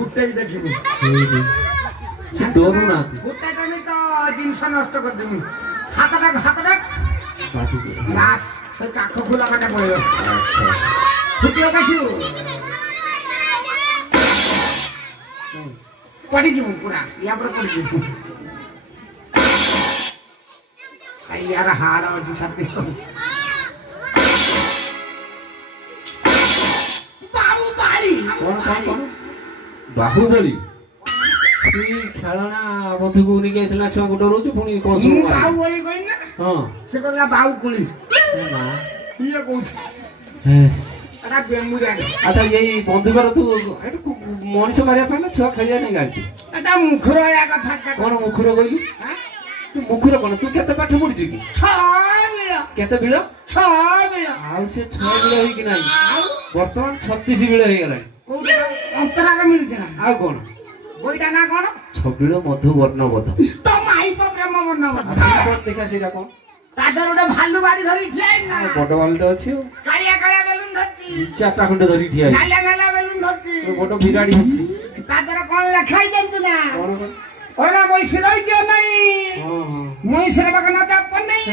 ভুট্টাই দেখিনি ডরু না ভুট্টাটা আমি তো জিনিস নষ্ট করে দেবো হাতটা গাছ সে কাঠ খোলা কাটা পড়ে ফুটিয়ে দেখিও পড়ি দিব পুরা ইয়া পরে পড়ি দিব আই यार হাড় আছে সাথে বাহুবলি কোন বাহুবলি তুই খেলনা বন্ধুକୁ ନେଇକି ଆସିଲା ଛୁଆଙ୍କୁ ଡରଉଛୁ ପୁଣି କଣ ସବୁ ବାହୁବଲି କହିନି ନା ହଁ ସେ କହିଲା ବାହୁକୁଳି ନା ଇଏ କହୁଛି ଏଟା ବେମୁରିଆ ଆଚ୍ଛା ଏଇ ବନ୍ଧୁକର ତୁ ଏଟା ମଣିଷ ମାରିବା ପାଇଁ ନା ଛୁଆ ଖେଳିବା ନେଇ ଗାଳିଛୁ ଏଟା ମୁଖର ୟା କଥା କଣ ମୁଖୁର କହିଲୁ ତୁ ମୁଖୁର କଣ ତୁ କେତେ ପାଠ ପଢିଛୁ କି କେତେ ବିଳ ଆଉ ସେ 6 ବିଳ ହେଇକି ନାହିଁ ବର୍ତ୍ତମାନ 36 ବିଳ ହେଇଗଲାଣି ଅନ୍ତରାରେ ମିଳୁଛି ନା ଆଉ କଣ ବଇଟା ନା କଣ ଛବିଳ ମଧୁ ବର୍ଣ୍ଣବୋଧ ତ ମାଇପ ପ୍ରେମ ବର୍ଣ୍ଣବୋଧ ଦେଖା ସେଇଟା କଣ ତା ଦେହରେ ଗୋଟେ ଭାଲୁ ବାଡି ଧରି ଠିଆ ହେଇଛି ନା ବଡ ବାଲଟେ ଅଛି ଆଉ କାଳିଆ କାଳିଆ ବେଲୁନ ଧରିଛି 4ଟା ଖଣ୍ଡେ ଧରି ଠିଆ ହେଇଛି ନାଲିଆ ନାଲିଆ ବେଲୁନ ଧରିଛି ବଡ ବିରାଡି ଅଛି ତା ଦେହରେ କଣ ଲେଖା ହେଇଯାଇଛି ନା କଣ କଣ ମଇଁଷି ରହିଛି ନାଇଁ ହଁ ହଁ ମଇଁଷିର ବାଗ ନ ଚାପ ନାଇଁ